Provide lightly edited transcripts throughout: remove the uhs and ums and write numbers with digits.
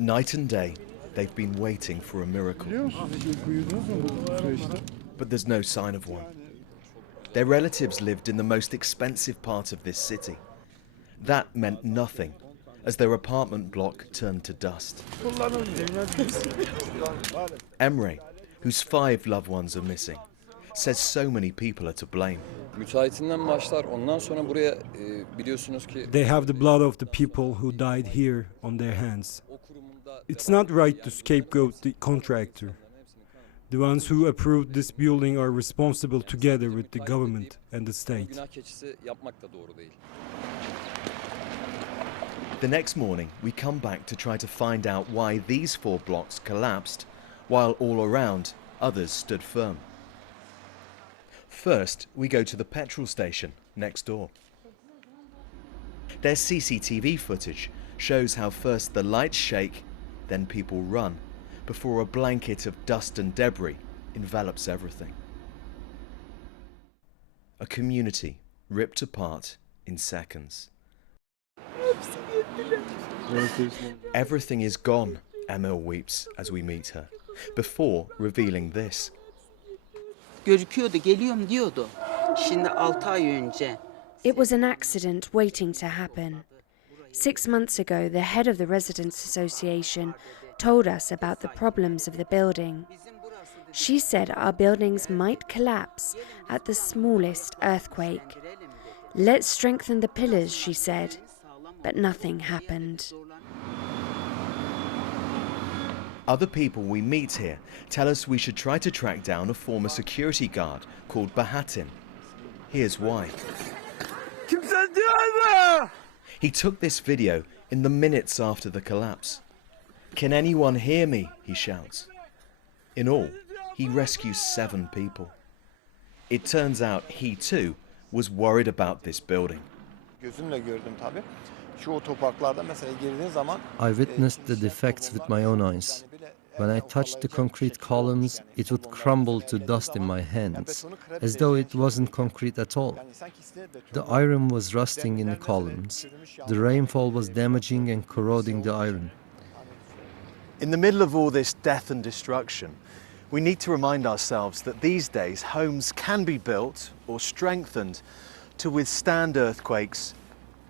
Night and day, they've been waiting for a miracle. But there's no sign of one. Their relatives lived in the most expensive part of this city. That meant nothing, as their apartment block turned to dust. Emre, whose 5 loved ones are missing, says so many people are to blame. They have the blood of the people who died here on their hands. It's not right to scapegoat the contractor. The ones who approved this building are responsible together with the government and the state. The next morning, we come back to try to find out why these 4 blocks collapsed, while all around, others stood firm. First, we go to the petrol station next door. Their CCTV footage shows how first the lights shake, then people run, before a blanket of dust and debris envelops everything. A community ripped apart in seconds. Everything is gone, Emil weeps as we meet her, before revealing this. It was an accident waiting to happen. 6 months ago, the head of the Residents' Association told us about the problems of the building. She said our buildings might collapse at the smallest earthquake. Let's strengthen the pillars, she said, but nothing happened. Other people we meet here tell us we should try to track down a former security guard called Bahattin. Here's why. He took this video in the minutes after the collapse. "Can anyone hear me?" he shouts. In all, he rescues 7 people. It turns out he too was worried about this building. I witnessed the defects with my own eyes. When I touched the concrete columns, it would crumble to dust in my hands, as though it wasn't concrete at all. The iron was rusting in the columns. The rainfall was damaging and corroding the iron. In the middle of all this death and destruction, we need to remind ourselves that these days homes can be built or strengthened to withstand earthquakes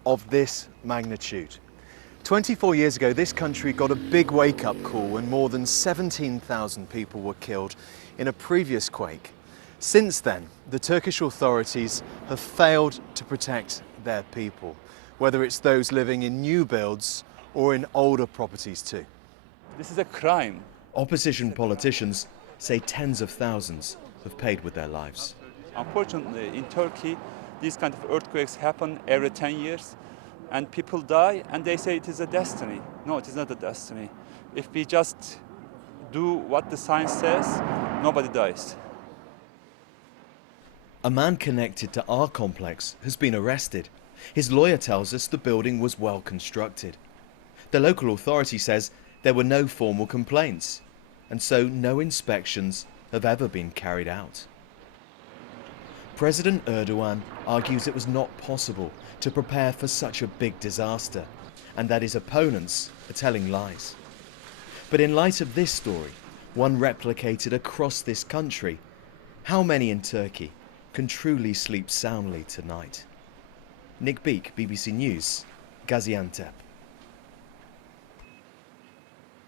of this magnitude. 24 years ago, this country got a big wake-up call when more than 17,000 people were killed in a previous quake. Since then, the Turkish authorities have failed to protect their people, whether it's those living in new builds or in older properties too. This is a crime. Opposition politicians say tens of thousands have paid with their lives. Unfortunately, in Turkey, these kind of earthquakes happen every 10 years, and people die, and they say it is a destiny. No, it is not a destiny. If we just do what the science says, nobody dies. A man connected to our complex has been arrested. His lawyer tells us the building was well constructed. The local authority says there were no formal complaints, and so no inspections have ever been carried out. President Erdogan argues it was not possible to prepare for such a big disaster, and that his opponents are telling lies. But in light of this story, one replicated across this country, how many in Turkey can truly sleep soundly tonight? Nick Beake, BBC News, Gaziantep.